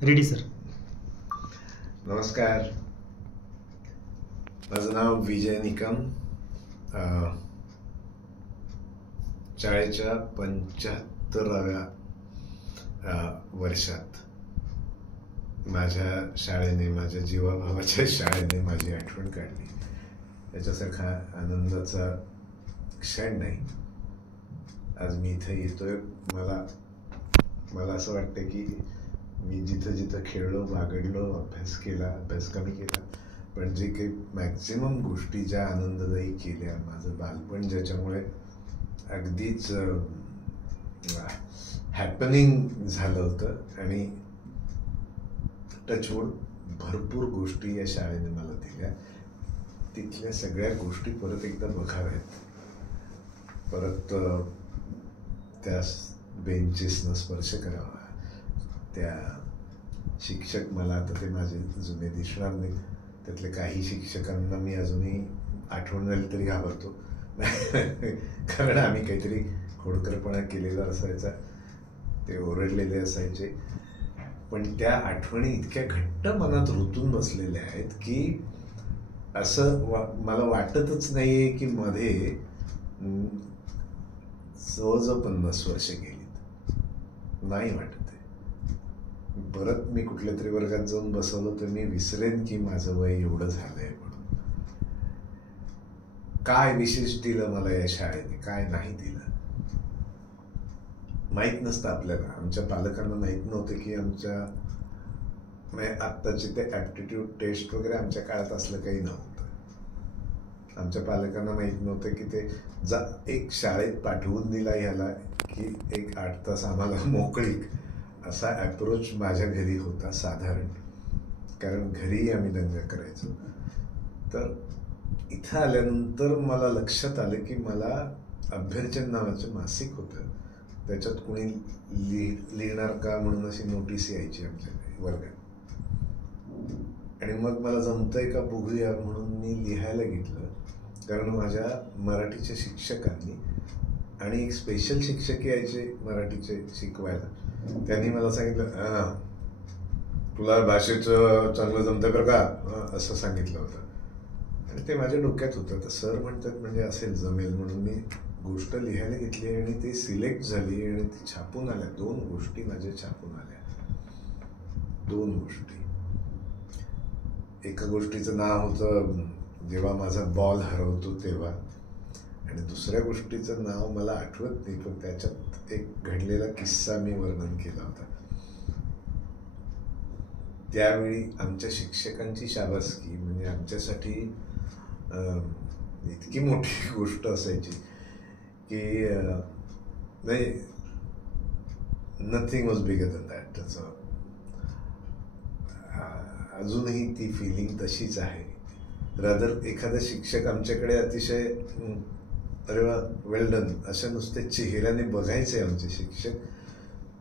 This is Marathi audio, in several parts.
Ready sir. नमस्कार. माझं नाव विजय निकम. शाळेच्या 75व्या वर्षात माझ्या शाळेने, माझ्या जीवाभावाच्या शाळेने माझी आठवण काढली. त्याच्यासारखा आनंदाचा क्षण नाही. आज मी इथे येतोय. मला असं वाटतं की मी जिथं जिथं खेळलो, बागडलो, अभ्यास केला, अभ्यास कमी केला, पण जे काही मॅक्झिमम गोष्टी ज्या आनंददायी केल्या, माझं बालपण ज्याच्यामुळे अगदीच हॅपनिंग झालं होतं, आणि टचवूड भरपूर गोष्टी या शाळेने मला दिल्या. तिथल्या सगळ्या गोष्टी परत एकदा बघाव्यात, परत त्या बेंचेसनं स्पर्श करावा. त्या शिक्षक, मला आता ते माझे जुने दिसणार नाही, त्यातले काही शिक्षकांना मी अजूनही आठवण झाली तरी घाबरतो. कारण आम्ही काहीतरी खोडकरपणा केलेला असायचा, ते ओरडलेले असायचे. पण त्या आठवणी इतक्या घट्ट मनात रुतून बसलेल्या आहेत की असं मला वाटतच नाहीये की मध्ये जवळजवळ 50 वर्ष गेलीत. नाही वाटत आहे. परत मी कुठल्या तरी वर्गात जाऊन बसवलं तर मी विसरेन की माझं वय एवढं झालंय म्हणून. काय विशेष दिलं मला या शाळेने, काय नाही दिलं माहीत नसतं आपल्याला. आमच्या पालकांना माहीत नव्हतं की आमच्या आत्ताचे ते ॲप्टिट्यूड टेस्ट वगैरे आमच्या काळात असलं काही नव्हतं. आमच्या पालकांना माहीत नव्हतं की ते एक शाळेत पाठवून दिला ह्याला की एक 8 तास आम्हाला मोकळीक, असा ॲप्रोच माझ्या घरी होता साधारण. कारण घरी आम्ही दंगा करायचो. तर इथं आल्यानंतर मला लक्षात आलं की मला अभ्यर्चन नावाचं मासिक होतं, त्याच्यात कोणी लिहिणार का म्हणून अशी नोटीस यायची आमच्या वर्गात. आणि मग मला जमतंय का बघूया म्हणून मी लिहायला घेतलं. कारण माझ्या मराठीच्या शिक्षकांनी, आणि एक स्पेशल शिक्षक यायचे मराठीचे शिकवायला, त्यांनी मला सांगितलं, तुला भाषेचं चांगलं जमतंय बरं का, असं सांगितलं होतं. आणि ते माझ्या डोक्यात होतं. तर सर म्हणतात म्हणजे असेल, जमेल म्हणून मी गोष्ट लिहायला घेतली आणि ती सिलेक्ट झाली आणि ती छापून आल्या. 2 गोष्टी माझ्या छापून आल्या. 2 गोष्टी. एका गोष्टीचं नाव होतं जेव्हा माझा बॉल हरवतो तेव्हा, आणि दुसऱ्या गोष्टीचं नाव मला आठवत नाही, पण त्याच्यात एक घडलेला किस्सा मी वर्णन केला होता. त्यावेळी आमच्या शिक्षकांची शाबासकी म्हणजे आमच्यासाठी इतकी मोठी गोष्ट असायची की नाही, nothing was bigger than that. त्याचं अजूनही ती फिलिंग तशीच आहे. रादर एखादा शिक्षक आमच्याकडे अतिशय अरे वा, वेल डन, अशा नुसते चेहऱ्याने बघायचे आमचे शिक्षक,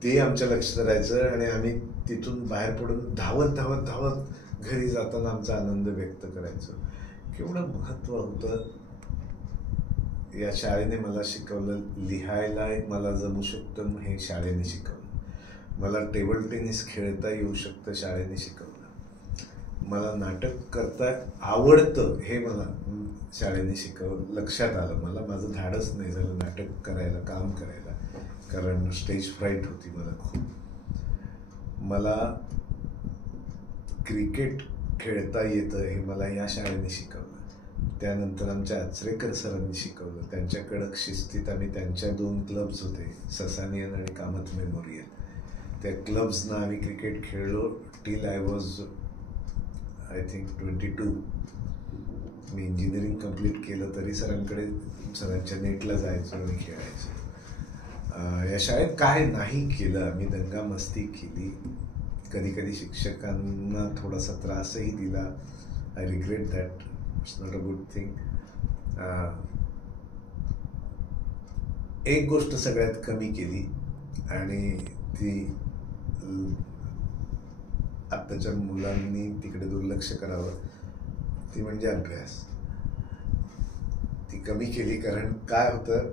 ते आमच्या लक्षात राहायचं. आणि आम्ही तिथून बाहेर पडून धावत धावत धावत घरी जाताना आमचा आनंद व्यक्त करायचो. केवढं महत्व होतं. या शाळेने मला शिकवलं. लिहायला मला जमू शकतं हे शाळेने शिकवलं. मला टेबल टेनिस खेळता येऊ शकतं शाळेने शिकवलं. मला नाटक करता आवडतं हे मला शाळेने शिकवलं. लक्षात आलं मला. माझं धाडस नाही झालं नाटक करायला, काम करायला, कारण स्टेज फ्राईट होती मला खूप. मला क्रिकेट खेळता येतं हे मला या शाळेने शिकवलं. त्यानंतर आमच्या आचरेकर सरांनी शिकवलं. त्यांच्या कडक शिस्तीत आम्ही, त्यांच्या 2 क्लब्स होते, ससानियन आणि कामत मेमोरियल. त्या क्लब्सना आम्ही क्रिकेट खेळलो till I was I think 22. Me engineering complete केलं तरी सरांच्या नेटला जायचो आणि खेळायचो. या शाळेत काय नाही केलं आम्ही. दंगा मस्ती केली, कधी कधी शिक्षकांना थोडासा त्रासही दिला. I regret that. It's not a good thing. एक गोष्ट सगळ्यात कमी केली, आणि ती आत्ताच्या मुलांनी तिकडे दुर्लक्ष करावं, ती म्हणजे अभ्यास. ती कमी केली. कारण काय होतं,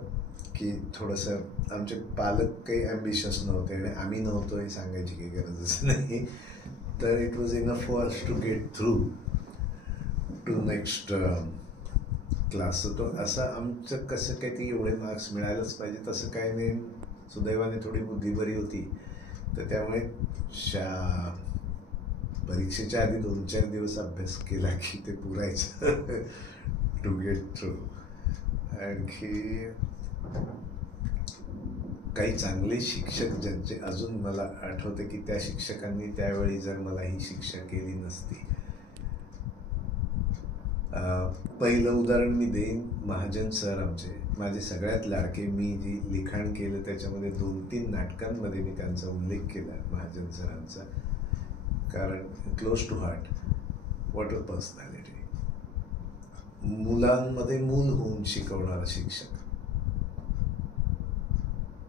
की थोडंसं आमचे पालक काही ॲम्बिशियस नव्हते आणि आम्ही नव्हतो हे सांगायची काही गरजच नाही. तर it was enough for us to get through to next class. तो असं आमचं कसं काही ती एवढे मार्क्स मिळायलाच पाहिजे तसं काय नाही. सुदैवाने थोडी बुद्धी बरी होती, तर त्यामुळे परीक्षेच्या आधी 2-4 दिवस अभ्यास केला की ते पुरायचं टू गेट थ्रू. आणखी काही चांगले शिक्षक ज्यांचे अजून मला आठवते की त्या शिक्षकांनी त्यावेळी जर मला ही शिक्षा केली नसती. पहिलं उदाहरण मी देईन, महाजन सर आमचे, माझे सगळ्यात लाडके. मी जी लिखाण केलं त्याच्यामध्ये 2-3 नाटकांमध्ये मी त्यांचा उल्लेख केला, महाजन सरांचा, कारण close to heart. What a personality. मुलांमध्ये मूल होऊन शिकवणारा शिक्षक.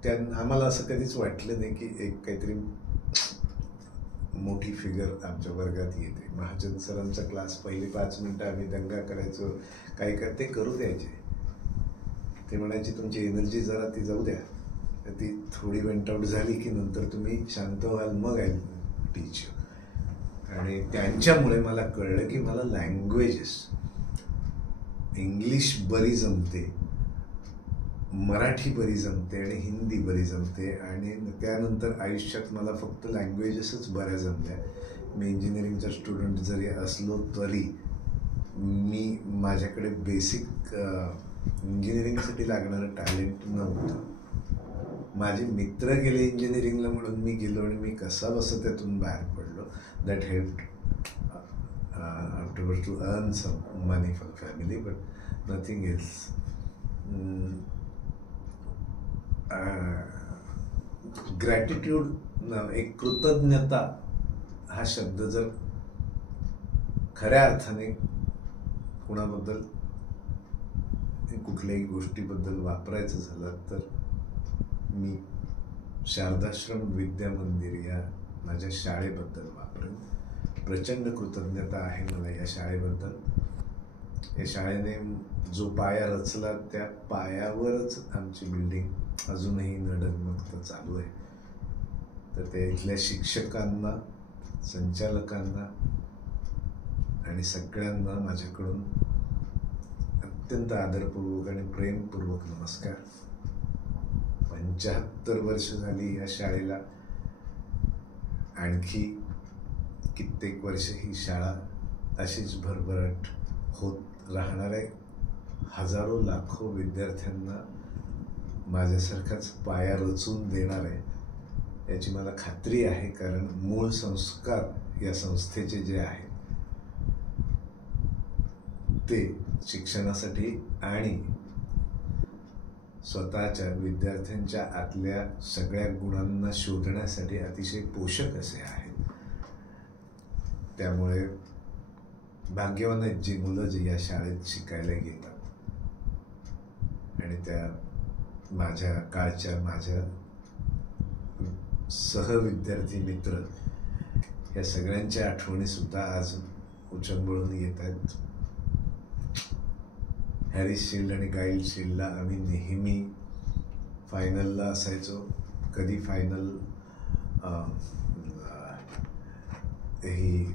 आम्हाला असं कधीच वाटलं नाही की एक काहीतरी मोठी फिगर आमच्या वर्गात येते. महाजन सरांचा क्लास पहिले 5 मिनिटं आम्ही दंगा करायचो, काही ते करू द्यायचे. ते म्हणायचे तुमची एनर्जी जरा ती जाऊ द्या, ती थोडी वेंट आउट झाली की नंतर तुम्ही शांत व्हाल, मग आय टीच यू. आणि त्यांच्यामुळे मला कळलं की मला लँग्वेजेस, इंग्लिश बरी जमते, मराठी बरी जमते आणि हिंदी बरी जमते. आणि त्यानंतर आयुष्यात मला फक्त लँग्वेजेसच बऱ्या जमल्या. मी इंजिनिअरिंगचा स्टुडंट जरी असलो तरी मी माझ्याकडे बेसिक इंजिनिअरिंगसाठी लागणारं टॅलेंट नव्हतं. माझे मित्र गेले इंजिनिअरिंगला म्हणून मी गेलो आणि मी कसा बसं त्यातून बाहेर पडलो. That helped afterward to earn some money for family, but nothing else. Gratitude, एक कृतज्ञता हा शब्द जर खऱ्या अर्थाने कुणाबद्दल, कुठल्याही गोष्टीबद्दल वापरायचं झालं तर मी शारदाश्रम विद्या मंदिर या माझ्या शाळेबद्दल वापरेन. प्रचंड कृतज्ञता आहे मला या शाळेबद्दल. या शाळेने जो पाया रचला त्या पायावरच आमची बिल्डिंग अजूनही नडगमगत चालू आहे. तर त्या इथल्या शिक्षकांना, संचालकांना आणि सगळ्यांना माझ्याकडून अत्यंत आदरपूर्वक आणि प्रेमपूर्वक नमस्कार. 75 वर्ष झाली या शाळेला. आणखी कित्येक वर्ष ही शाळा अशीच भरभराट होत राहणाऱ्या हजारो लाखो विद्यार्थ्यांना माझ्यासारखाच पाया रचून देणार आहे याची मला खात्री आहे. कारण मूळ संस्कार या संस्थेचे जे आहेत ते शिक्षणासाठी आणि स्वतःच्या विद्यार्थ्यांच्या आतल्या सगळ्या गुणांना शोधण्यासाठी अतिशय पोषक असे आहेत. त्यामुळे भाग्यवान आहेत जी मुलं जी या शाळेत शिकायला येतात. आणि त्या माझ्या काळच्या माझ्या सहविद्यार्थी मित्र या सगळ्यांच्या आठवणी सुद्धा आज उचंबळून येत आहेत. हॅरिस शिल्ड आणि गाईल शिल्डला आम्ही नेहमी फायनलला असायचो. कधी फायनल ही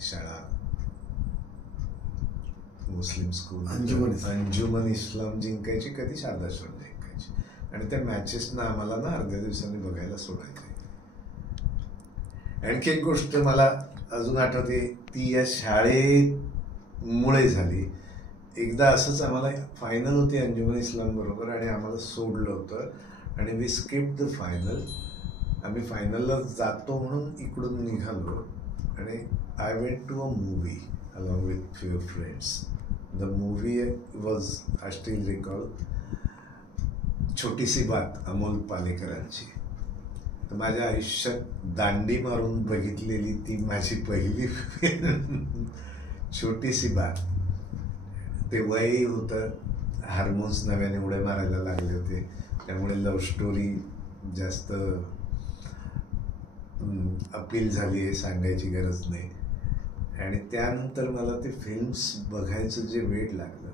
शाळा मुस्लिम स्कूल अंजुमन इस्लाम जिंकायची, कधी शारदाश्रम जिंकायची. आणि त्या मॅचेसना आम्हाला ना अर्ध्या दिवसांनी बघायला सोडायचे. आणखी एक गोष्ट मला अजून आठवते, ती या शाळेमुळे झाली. एकदा असंच आम्हाला फायनल होती अंजुमन इस्लाम बरोबर आणि आम्हाला सोडलं होतं आणि वी स्किप्ड द फायनल. आम्ही फायनलला जातो म्हणून इकडून निघालो आणि I went to a movie along with few friends. The movie was, I still recall, छोटीसी बात, अमोल पालेकरांची. तर माझ्या आयुष्यात दांडी मारून बघितलेली ती माझी पहिली छोटीसी बात. ते वयही होतं, हार्मोन्स नव्याने उड्या मारायला लागले होते, त्यामुळे लव्ह स्टोरी जास्त अपील झाली हे सांगायची गरज नाही. आणि त्यानंतर मला ते फिल्म्स बघायचं जे वेड लागलं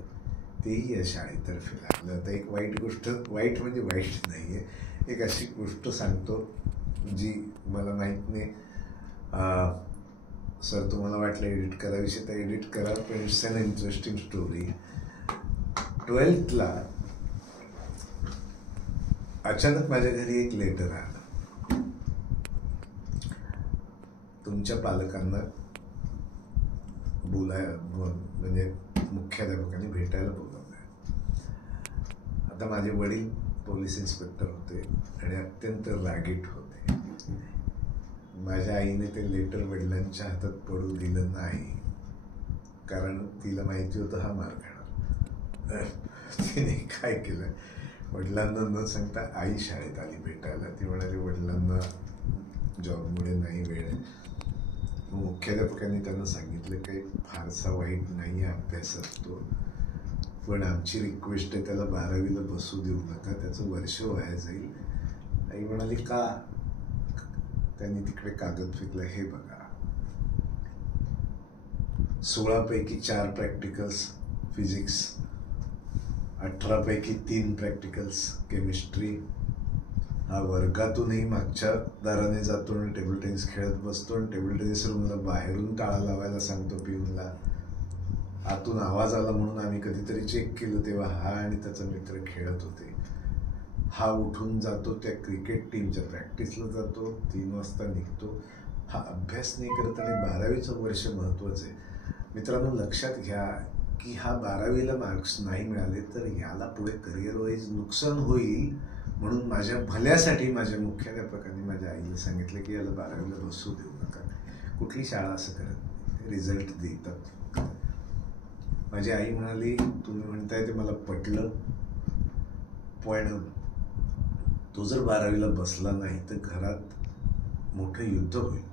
तेही या शाळेतर्फे लागलं. आता एक वाईट गोष्ट, वाईट म्हणजे वाईट नाही आहे, एक अशी गोष्ट सांगतो जी मला माहीत नाही. सर तुम्हाला वाटलं एडिट कराविषयी तर एडिट करा, पण it's an interesting story. 12th ला अचानक माझ्या घरी एक लेटर आलं, तुमच्या पालकांना म्हणजे मुख्याध्यापकांनी भेटायला बोलावलं. आता माझे वडील पोलीस इन्स्पेक्टर होते आणि अत्यंत रागीट होते. माझ्या आईने ते लेटर वडिलांच्या हातात पडू दिलं नाही, कारण तिला माहिती होतं हा मार खाणार. तिने काय केलं, वडिलांना न सांगता आई शाळेत आली भेटायला. ती म्हणाली वडिलांना जॉबमुळे नाही वेळ आहे. मुख्याध्यापकांनी त्यांना सांगितलं काही फारसा वाईट नाही आहे अभ्यासात तो, पण आमची रिक्वेस्ट आहे त्याला 12वीला बसू देऊ नका, त्याचं वर्ष वाया जाईल. आई म्हणाली का? त्यांनी तिकडे कागद फेकलं, हे बघा 16 पैकी 4 प्रॅक्टिकल्स फिजिक्स, 18 पैकी 3 प्रॅक्टिकल्स केमिस्ट्री. हा वर्गातूनही मागच्या दाराने जातो आणि टेबल टेनिस खेळत बसतो आणि टेबल टेनिस रूमला बाहेरून टाळा लावायला सांगतो पिऊनला. आतून आवाज आला म्हणून आम्ही कधीतरी चेक केलं तेव्हा हा आणि त्याचा मित्र खेळत होते. हा उठून जातो त्या क्रिकेट टीमच्या प्रॅक्टिसला जातो, 3 वाजता निघतो. हा अभ्यास नाही करत आणि 12वीचं वर्ष महत्त्वाचं आहे. मित्रांनो लक्षात घ्या की हा 12वीला मार्क्स नाही मिळाले तर याला पुढे करिअर वाईज नुकसान होईल, म्हणून माझ्या भल्यासाठी माझ्या मुख्याध्यापकांनी माझ्या आईला सांगितलं की याला 12वीला बसू देऊ नका. कुठली शाळा असं करत नाही, रिझल्ट देतात. माझी आई म्हणाली तुम्ही म्हणताय ते मला पटलं, पण तो जर 12वीला बसला नाही तर घरात मोठं युद्ध होईल.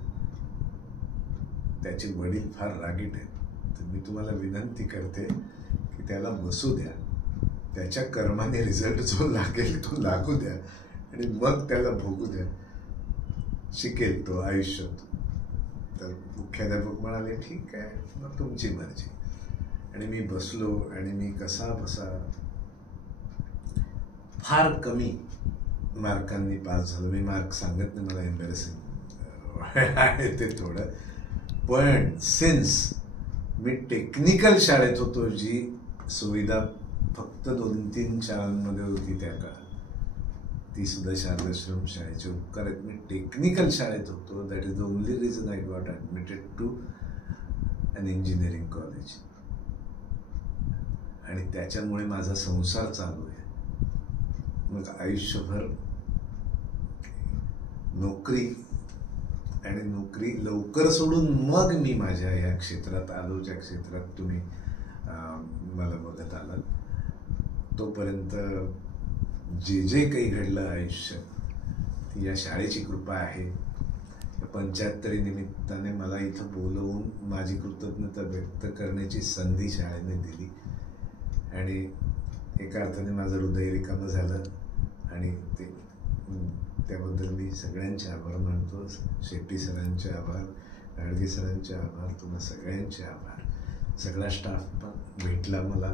त्याचे वडील फार रागीट आहेत, तर मी तुम्हाला विनंती करते की त्याला बसू द्या, त्याच्या कर्माने रिझल्ट जो लागेल तो लागू द्या आणि मग त्याला भोगू द्या, शिकेल तो आयुष्यात. तर मुख्याध्यापक म्हणाले ठीक आहे मग तुमची मर्जी. आणि मी बसलो आणि मी कसा बसा फार कमी मार्कांनी पास झालो. मी मार्क सांगत नाही, मला एम्बॅरेसिंग आहे ते थोडं. पण सिन्स मी टेक्निकल शाळेत होतो, जी सुविधा फक्त 2-3 शाळांमध्ये होती त्या काळात, ती सुद्धा शारदाश्रम शाळेचे उपकार आहेत. मी टेक्निकल शाळेत होतो. That is the only reason I got admitted to an engineering college. आणि त्याच्यामुळे माझा संसार चालू आहे. मग आयुष्यभर नोकरी आणि नोकरी लवकर सोडून मग मी माझ्या या क्षेत्रात आलो, ज्या क्षेत्रात तुम्ही मला बघत आलात. तोपर्यंत जे जे काही घडलं आयुष्यात ती या शाळेची कृपा आहे. 75 निमित्ताने मला इथं बोलवून माझी कृतज्ञता व्यक्त करण्याची संधी शाळेने दिली आणि एका अर्थाने माझं हृदय रिकामं झालं आणि त्याबद्दल मी सगळ्यांचे आभार मानतो. शेट्टी सरांचे आभार, गाडगे सरांचे आभार, तुम्हा सगळ्यांचे आभार. सगळा स्टाफ पण भेटला मला,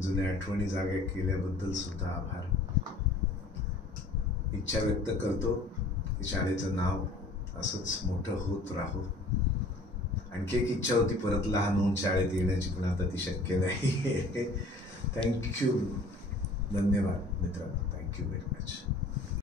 जुन्या आठवणी जागा केल्याबद्दल सुद्धा आभार. इच्छा व्यक्त करतो की शाळेचं नाव असंच मोठं होत राहो. आणखी एक इच्छा होती परत लहान होऊन शाळेत येण्याची, पण आता ती शक्य नाही. थँक्यू, धन्यवाद मित्रांनो, थँक्यू व्हेरी मच.